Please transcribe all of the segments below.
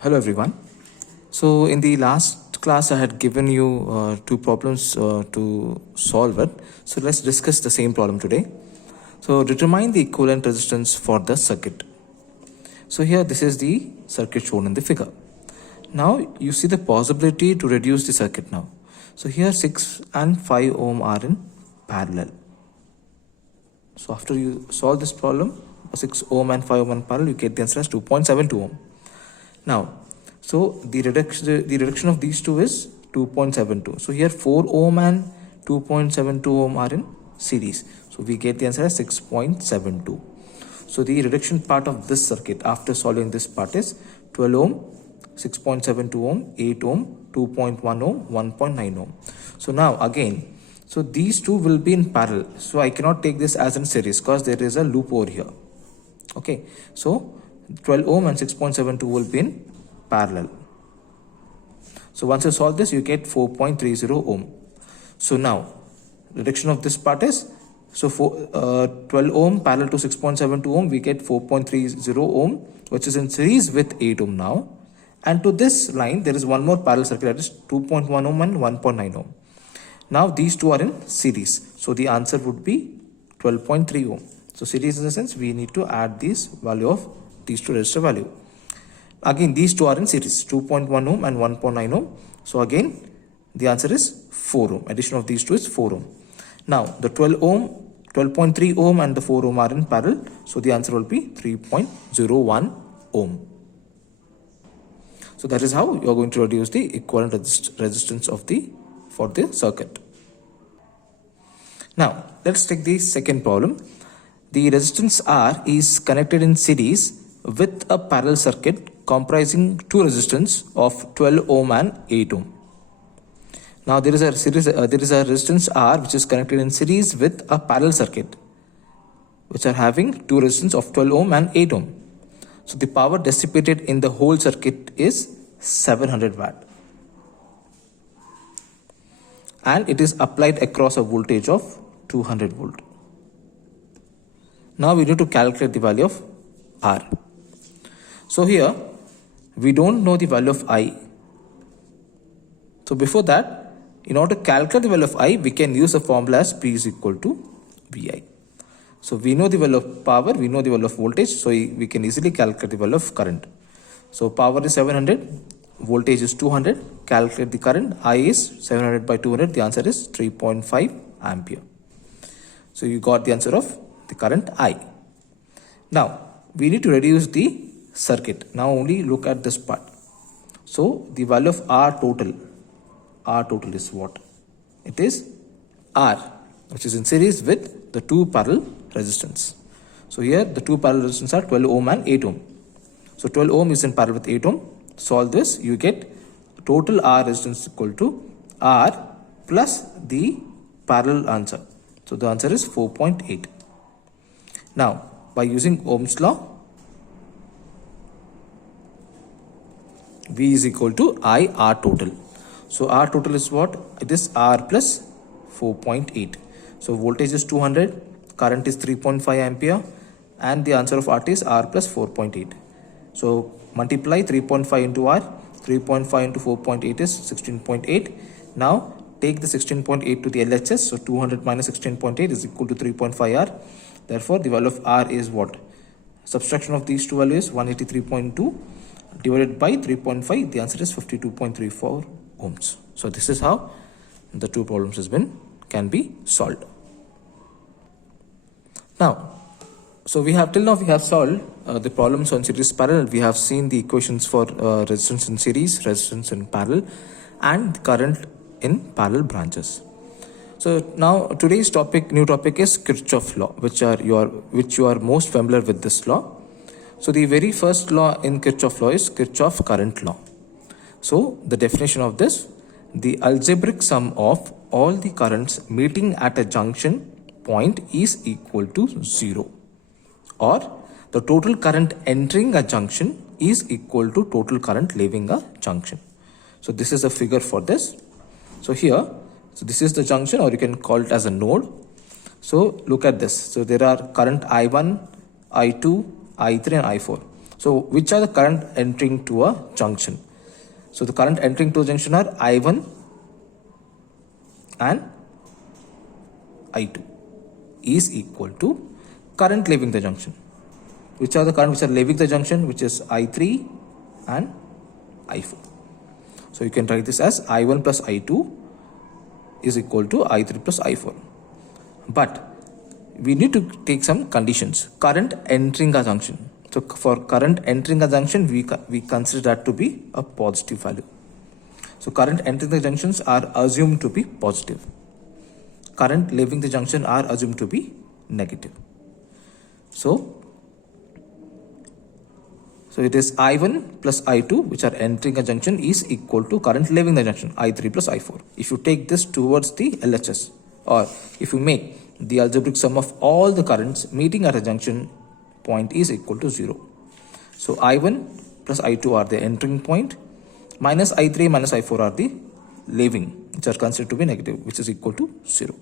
Hello everyone. So in the last class I had given you two problems to solve it. So let's discuss the same problem today. So determine the equivalent resistance for the circuit. So here this is the circuit shown in the figure. Now you see the possibility to reduce the circuit now. So here 6 and 5 ohm are in parallel. So after you solve this problem, 6 ohm and 5 ohm in parallel, you get the answer as 2.72 ohm. Now, so the reduction of these two is 2.72. So here 4 ohm and 2.72 ohm are in series. So we get the answer as 6.72. So the reduction part of this circuit after solving this part is 12 ohm, 6.72 ohm, 8 ohm, 2.1 ohm, 1.9 ohm. So now again, so these two will be in parallel. So I cannot take this as in series because there is a loop over here. Okay, so 12 ohm and 6.72 will be in parallel. So once you solve this, you get 4.30 ohm. So now reduction of this part is, so 12 ohm parallel to 6.72 ohm, we get 4.30 ohm, which is in series with 8 ohm now. And to this line, there is one more parallel circuit, that is 2.1 ohm and 1.9 ohm. Now these two are in series. So the answer would be 12.3 ohm. So series in the sense we need to add this value of these two resistor value. Again, these two are in series, 2.1 ohm and 1.9 ohm. So again, the answer is 4 ohm. Addition of these two is 4 ohm. Now the 12 ohm, 12.3 ohm and the 4 ohm are in parallel. So the answer will be 3.01 ohm. So that is how you are going to reduce the equivalent resistance of for the circuit. Now let's take the second problem. The resistance R is connected in series with a parallel circuit comprising two resistance of 12 ohm and 8 ohm. Now there is a resistance R which is connected in series with a parallel circuit which are having two resistance of 12 ohm and 8 ohm. So the power dissipated in the whole circuit is 700 watt. And it is applied across a voltage of 200 volt. Now we need to calculate the value of R. So here we don't know the value of I. So before that, in order to calculate the value of I, we can use the formula as P is equal to VI. So we know the value of power, we know the value of voltage, so we can easily calculate the value of current. So power is 700, voltage is 200, calculate the current, I is 700 by 200, the answer is 3.5 ampere. So you got the answer of the current I. Now we need to reduce the circuit. Now only look at this part. So the value of R total is what? It is R, which is in series with the two parallel resistance. So here the two parallel resistance are 12 ohm and 8 ohm. So 12 ohm is in parallel with 8 ohm. Solve this, you get total R resistance equal to R plus the parallel answer. So the answer is 4.8. Now by using Ohm's law, V is equal to I R total. So R total is what? It is R plus 4.8. So voltage is 200, current is 3.5 ampere, and the answer of RT is R plus 4.8. So multiply 3.5 into R, 3.5 into 4.8 is 16.8. Now take the 16.8 to the LHS. So 200 minus 16.8 is equal to 3.5 R. Therefore the value of R is what? Subtraction of these two values, 183.2 divided by 3.5, the answer is 52.34 ohms. So this is how the two problems can be solved. Now, so we have solved the problems on series parallel. We have seen the equations for resistance in series, resistance in parallel, and current in parallel branches. So now today's new topic is Kirchhoff law, which you are most familiar with this law. So the very first law in Kirchhoff law is Kirchhoff current law. So the definition of this, the algebraic sum of all the currents meeting at a junction point is equal to 0, or the total current entering a junction is equal to total current leaving a junction. So this is a figure for this. So here, so this is the junction, or you can call it as a node. So look at this. So there are current I1, I2, I3 and I4. So which are the current entering to a junction? So the current entering to a junction are I1 and I2 is equal to current leaving the junction. Which are the current which are leaving the junction, which is I3 and I4. So you can write this as I1 plus I2 is equal to I3 plus I4. But we need to take some conditions. Current entering a junction. So for current entering a junction, we consider that to be a positive value. So current entering the junctions are assumed to be positive. Current leaving the junction are assumed to be negative. So it is I1 plus I2 which are entering a junction is equal to current leaving the junction I3 plus I4. If you take this towards the LHS, or if you make the algebraic sum of all the currents meeting at a junction point is equal to 0. So I1 plus I2 are the entering point, minus I3 minus I4 are the leaving, which are considered to be negative, which is equal to 0.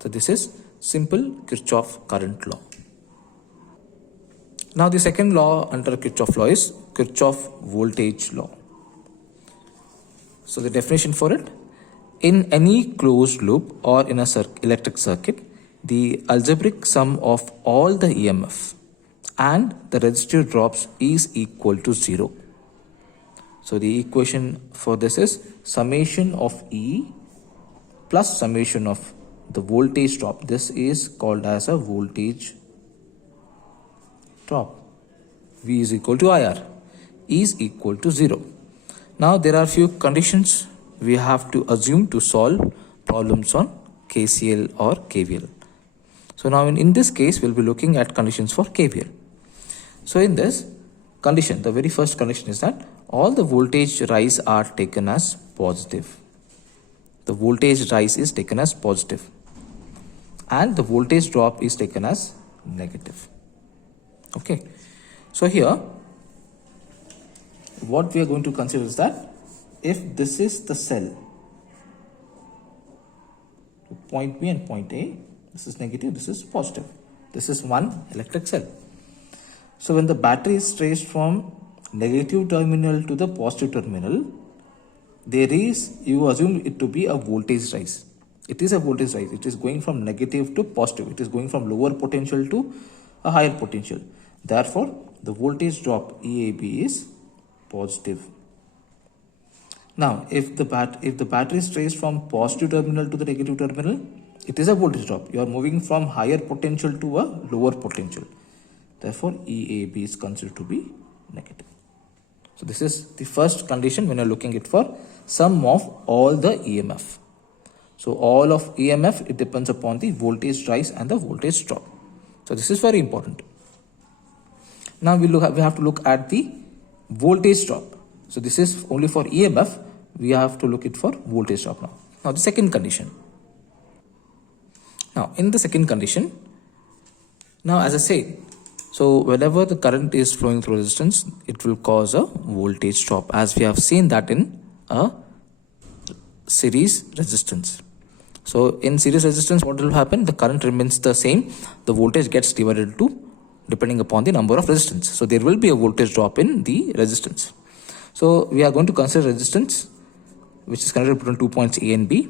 So this is simple Kirchhoff current law. Now the second law under Kirchhoff law is Kirchhoff voltage law. So the definition for it: in any closed loop or in a electric circuit, the algebraic sum of all the EMF and the resistive drops is equal to 0. So the equation for this is summation of E plus summation of the voltage drop. This is called as a voltage drop. V is equal to IR. E is equal to 0. Now there are few conditions we have to assume to solve problems on KCL or KVL. So now in this case, we'll be looking at conditions for KVL. So in this condition, the very first condition is that all the voltage rise are taken as positive. The voltage rise is taken as positive and the voltage drop is taken as negative. Okay. So here, what we are going to consider is that if this is the cell, point B and point A, this is negative, this is positive. This is one electric cell. So when the battery is traced from negative terminal to the positive terminal, you assume it to be a voltage rise. It is a voltage rise. It is going from negative to positive. It is going from lower potential to a higher potential. Therefore, the voltage drop EAB is positive. Now, if the battery is traced from positive terminal to the negative terminal, it is a voltage drop. You are moving from higher potential to a lower potential. Therefore, EAB is considered to be negative. So this is the first condition when you are looking at for sum of all the EMF. So all of EMF, it depends upon the voltage rise and the voltage drop. So this is very important. Now we have to look at the voltage drop. So this is only for EMF. We have to look it for voltage drop now. Now the second condition. Now in the second condition, now as I said, so whenever the current is flowing through resistance, it will cause a voltage drop, as we have seen that in a series resistance. So in series resistance, what will happen? The current remains the same. The voltage gets divided to depending upon the number of resistance. So there will be a voltage drop in the resistance. So we are going to consider resistance, which is connected between 2 points A and B,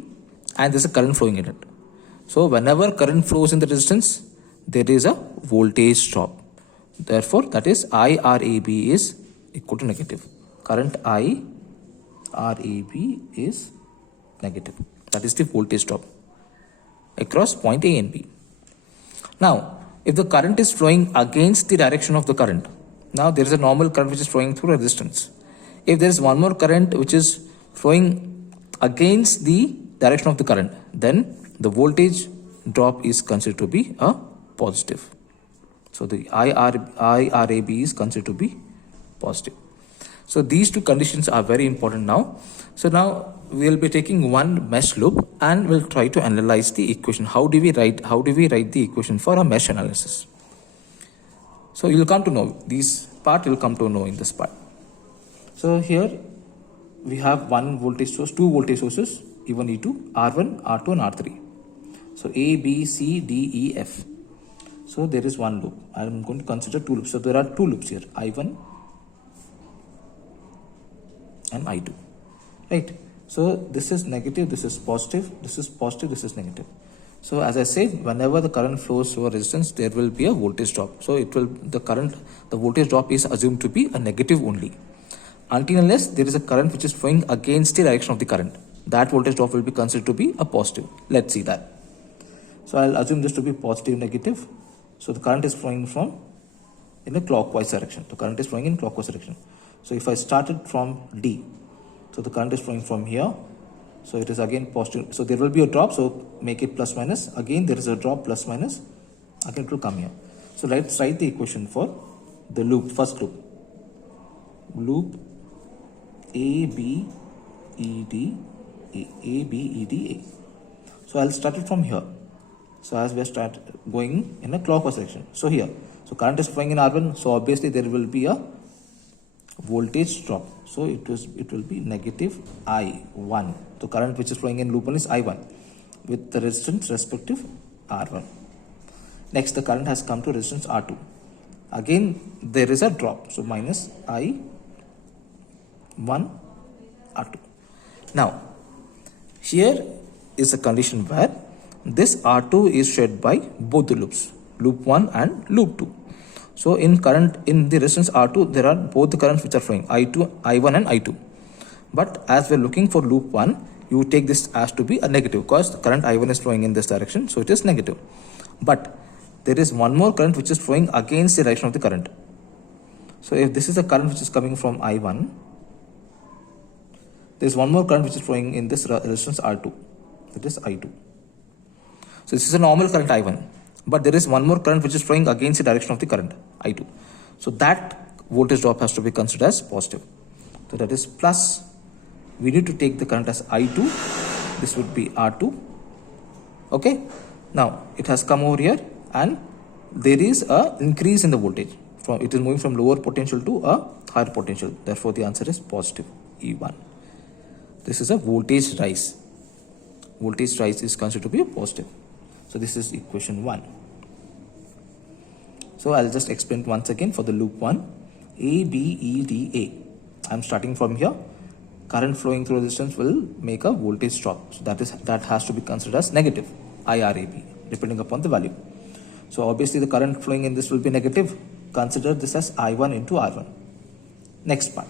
and there is a current flowing in it. So whenever current flows in the resistance, there is a voltage drop. Therefore, that is IRAB is equal to negative. Current IRAB is negative. That is the voltage drop across point A and B. Now, if the current is flowing against the direction of the current, now there is a normal current which is flowing through resistance. If there is one more current which is flowing against the direction of the current, then the voltage drop is considered to be a positive. So the IRAB is considered to be positive. So these two conditions are very important now. So now we will be taking one mesh loop and we'll try to analyze the equation. How do we write the equation for a mesh analysis? So you will come to know this part. You will come to know in this part. So here we have one voltage source, two voltage sources, E1, E2, R1, R2, and R3. So A, B, C, D, E, F. So there is one loop. I am going to consider two loops. So there are two loops here, I1 and I2, right? So this is negative, this is positive, this is positive, this is negative. So as I said, whenever the current flows through a resistance, there will be a voltage drop. So the voltage drop is assumed to be a negative only. Until unless there is a current which is flowing against the direction of the current, that voltage drop will be considered to be a positive. Let's see that. So I'll assume this to be positive, negative. So the current is flowing from in a clockwise direction. The current is flowing in clockwise direction. So if I started from D, so the current is flowing from here. So it is again positive. So there will be a drop. So make it plus minus. Again there is a drop, plus minus. Again it will come here. So let's write the equation for the loop, first loop. Loop A, B, E, D, A, B, E, D, A. So I'll start it from here. So as we start going in a clockwise direction. So here. So current is flowing in R1. So obviously there will be a voltage drop. So it will be negative I1. So current which is flowing in loop 1 is I1 with the resistance respective R1. Next the current has come to resistance R2. Again there is a drop. So minus I1 R2. Now here is a condition where this R2 is shared by both the loops, loop 1 and loop 2. So in the resistance R2, there are both the currents which are flowing, I1 and I2. But as we're looking for loop 1, you take this as to be a negative because the current I1 is flowing in this direction, so it is negative. But there is one more current which is flowing against the direction of the current. So if this is a current which is coming from I1, there is one more current which is flowing in this resistance R2, that is I2. So this is a normal current I1, but there is one more current which is flowing against the direction of the current I2. So that voltage drop has to be considered as positive. So that is plus, we need to take the current as I2, this would be R2. Okay, now it has come over here and there is a increase in the voltage. It is moving from lower potential to a higher potential. Therefore the answer is positive E1. This is a voltage rise. Voltage rise is considered to be positive. So this is equation 1. So I'll just explain once again for the loop 1. A, B, E, D, A. I'm starting from here. Current flowing through resistance will make a voltage drop. So that has to be considered as negative, IRAB, depending upon the value. So obviously the current flowing in this will be negative. Consider this as I1 into R1. Next part.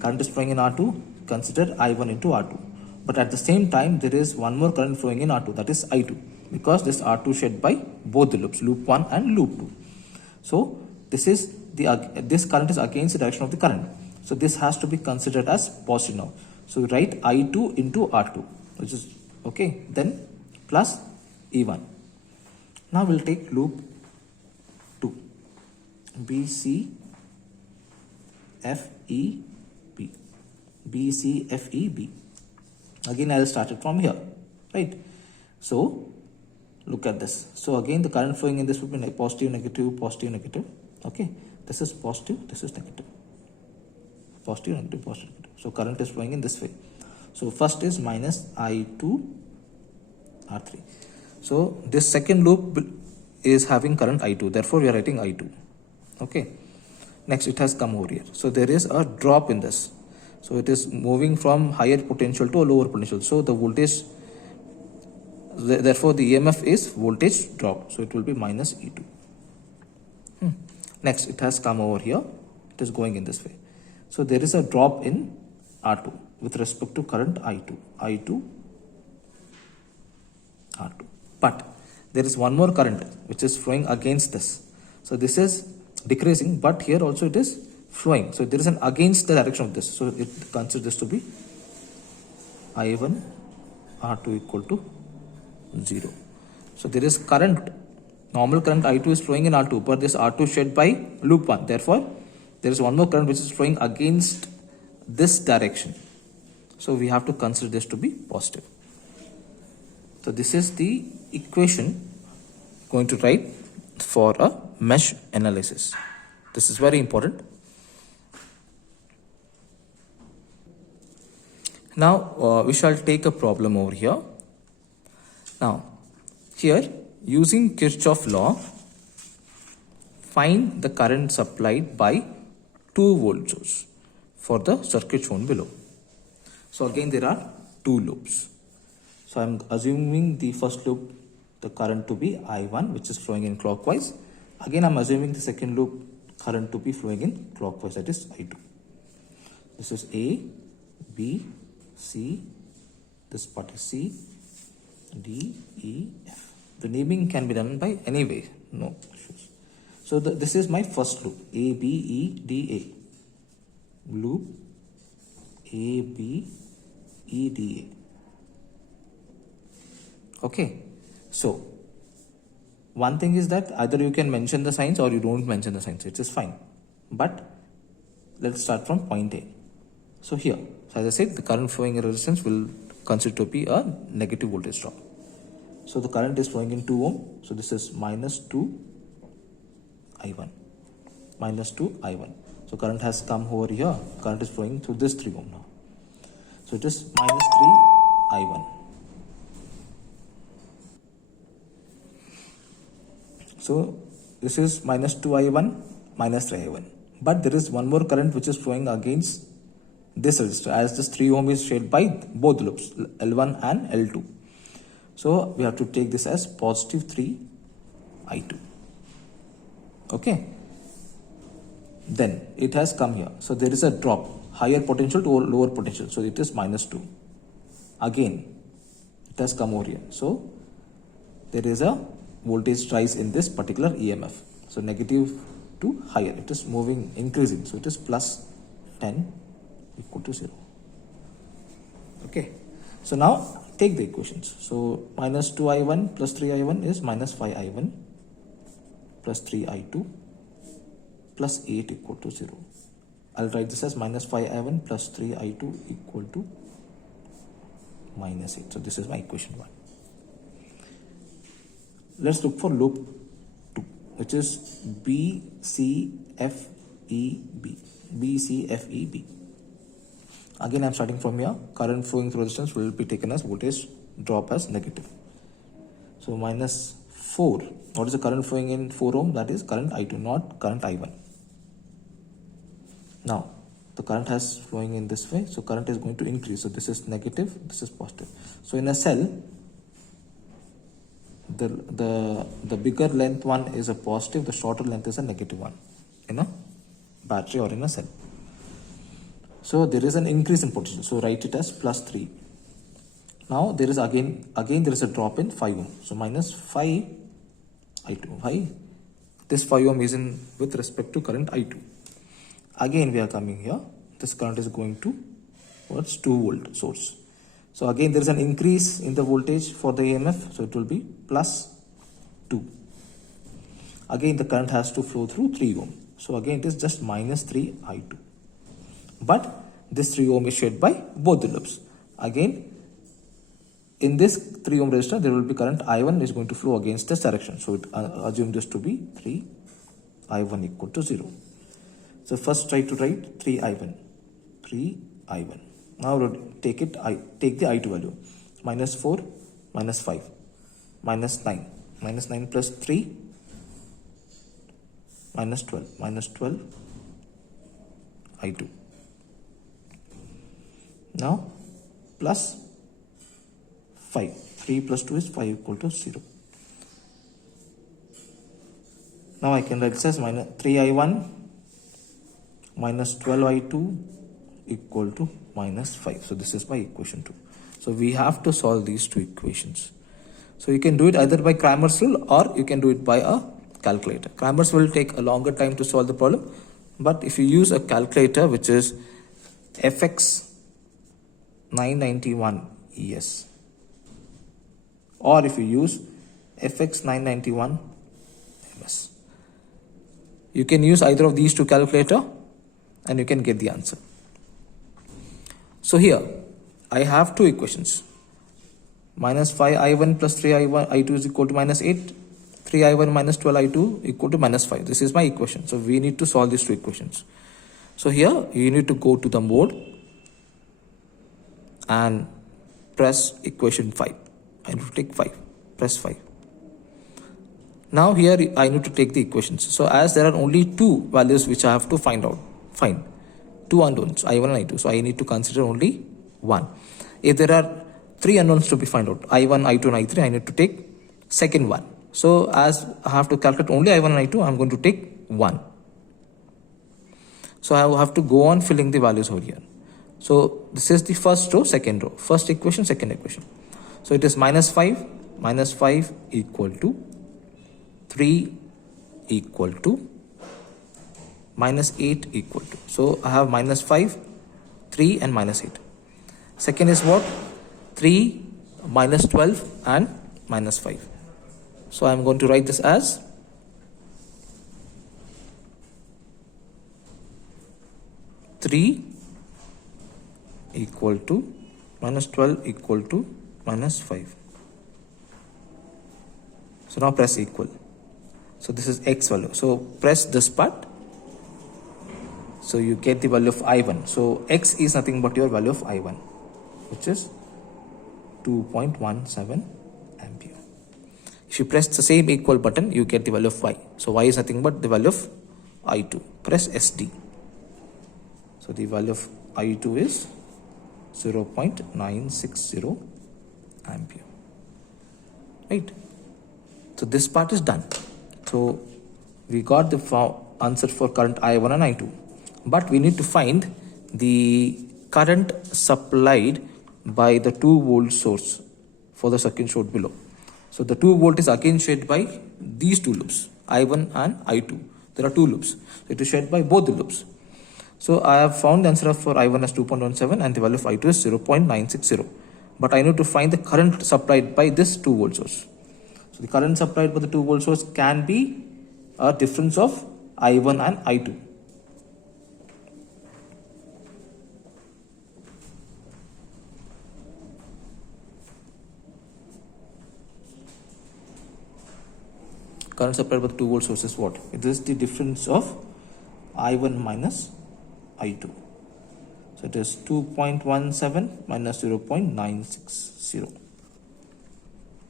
Current is flowing in R2. Consider I1 into R2. But at the same time, there is one more current flowing in R2, that is I2. Because this R2 shared by both the loops, loop 1 and loop 2. So this current is against the direction of the current. So this has to be considered as positive now. So we write I2 into R2, which is okay. Then plus E1. Now we'll take loop 2. B, C, F, E, B. B, C, F, E, B. Again I will start it from here, right? So look at this. So again the current flowing in this will be positive, negative, positive, negative. Okay, this is positive, this is negative. Positive, negative, positive, negative. So current is flowing in this way. So first is minus I2 R3. So this second loop is having current I2. Therefore we are writing I2. Okay. Next it has come over here. So there is a drop in this. So it is moving from higher potential to a lower potential. So the voltage, therefore the EMF is voltage drop. So it will be minus E2. Next it has come over here. It is going in this way. So there is a drop in R2 with respect to current I2. I2, R2. But there is one more current which is flowing against this. So this is decreasing, but here also it is flowing. So there is an against the direction of this. So it considers this to be I1 R2 equal to 0. So there is current, normal current I2 is flowing in R2, but this R2 shared by loop 1. Therefore, there is one more current which is flowing against this direction. So we have to consider this to be positive. So this is the equation going to write for a mesh analysis. This is very important. Now we shall take a problem over here. Now here, using Kirchhoff law, find the current supplied by 2 volt source for the circuit shown below. So again there are two loops. So I'm assuming the first loop, the current to be I1, which is flowing in clockwise. Again I'm assuming the second loop current to be flowing in clockwise, that is I2. This is A, B, C, this part is C, D, E, F. The naming can be done by any way, no issues. So this is my first loop, A, B, E, D, A. Loop A, B, E, D, A. Okay, so one thing is that either you can mention the signs or you don't mention the signs, it is fine. But let's start from point A. So here, so as I said, the current flowing in resistance will consider to be a negative voltage drop. So the current is flowing in 2 ohm. So this is minus 2 I1. Minus 2 I1. So current has come over here. Current is flowing through this 3 ohm now. So it is minus 3 I1. So this is minus 2 I1, minus 3 I1. But there is one more current which is flowing against this resistor, as this 3 ohm is shared by both loops, L1 and L2. So we have to take this as positive 3 I2. Okay. Then it has come here. So there is a drop, higher potential to lower potential. So it is minus 2. Again, it has come over here. So there is a voltage rise in this particular EMF. So negative to higher, it is moving, increasing. So it is plus 10 equal to 0. Okay. So now take the equations. So minus 2 I1 plus 3 I1 is minus 5 I1 plus 3 I2 plus 8 equal to 0. I'll write this as minus 5 I1 plus 3 I2 equal to minus 8. So this is my equation 1. Let's look for loop 2, which is B, C, F, E, B. B, C, F, E, B. Again, I'm starting from here. Current flowing through resistance will be taken as voltage drop as negative. So minus 4. What is the current flowing in 4 ohm? That is current I2, not current I1. Now, the current has flowing in this way. So current is going to increase. So this is negative, this is positive. So in a cell, the bigger length one is a positive, the shorter length is a negative one in a battery or in a cell. So there is an increase in potential. So write it as plus 3. Now there is again there is a drop in 5 ohm. So minus 5 I2. Why? This 5 ohm is in with respect to current I2. Again we are coming here. This current is going to towards 2 volt source. So again there is an increase in the voltage for the EMF. So it will be plus 2. Again the current has to flow through 3 ohm. So again it is just minus 3 I2. But this 3 ohm is shared by both the loops. Again, in this 3 ohm resistor, there will be current I1 is going to flow against this direction. So it assume this to be 3 I1 equal to 0. So first try to write 3 I1. 3 I1. Now take the I2 value. Minus 4, minus 5, minus 9. Minus 9 plus 3, minus 12. Minus 12 I2. Now plus 5. 3 plus 2 is 5 equal to 0. Now I can write this as minus 3 I1 minus 12 I2 equal to minus 5. So this is my equation 2. So we have to solve these two equations. So you can do it either by Cramer's rule or you can do it by a calculator. Cramer's will take a longer time to solve the problem. But if you use a calculator, which is FX 991 ES, or if you use FX 991 MS, you can use either of these two calculator and you can get the answer. So here I have two equations. Minus 5 I1 plus 3 I2 is equal to minus 8. 3 I1 minus 12 I2 equal to minus 5. This is my equation. So we need to solve these two equations. So here you need to go to the mode and press equation 5. I need to take 5. Press 5. Now here I need to take the equations. So as there are only two values which I have to find. Two unknowns, I1 and I2. So I need to consider only 1. If there are 3 unknowns to be found out, I1, I2 and I3, I need to take second one. So as I have to calculate only I1 and I2, I'm going to take 1. So I will have to go on filling the values over here. So this is the first row, second row, first equation, second equation. So it is minus 5 equal to 3 equal to minus 8 equal to. So I have minus 5, 3 and minus 8. Second is what? 3, minus 12 and minus 5. So I am going to write this as 3 equal to minus 12 equal to minus 5. So now press equal. So this is x value. So press this part. So you get the value of I1. So x is nothing but your value of I1, which is 2.17 ampere. If you press the same equal button, you get the value of y. So y is nothing but the value of I2. Press SD. So the value of I2 is 0.960 ampere. Right. So this part is done. So we got the answer for current I1 and I2. But we need to find the current supplied by the 2 volt source for the circuit showed below. So the 2 volt is again shared by these 2 loops, I1 and I2. There are 2 loops. So it is shared by both the loops. So I have found the answer for I1 as 2.17 and the value of I2 is 0.960. But I need to find the current supplied by this 2 volt source. So the current supplied by the 2 volt source can be a difference of I1 and I2. Current supplied by the 2 volt source is what? It is the difference of I1 minus I2. So it is 2.17 minus 0.960.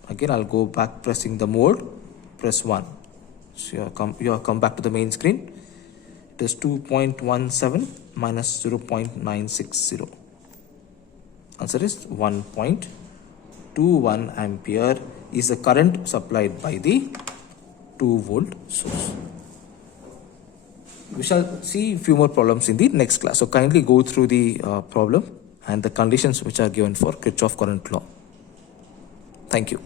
Again, I'll go back pressing the mode, press 1. So you have come back to the main screen. It is 2.17 minus 0.960. Answer is 1.21 ampere is the current supplied by the 2 volt source. We shall see a few more problems in the next class. So kindly go through the problem and the conditions which are given for Kirchhoff current law. Thank you.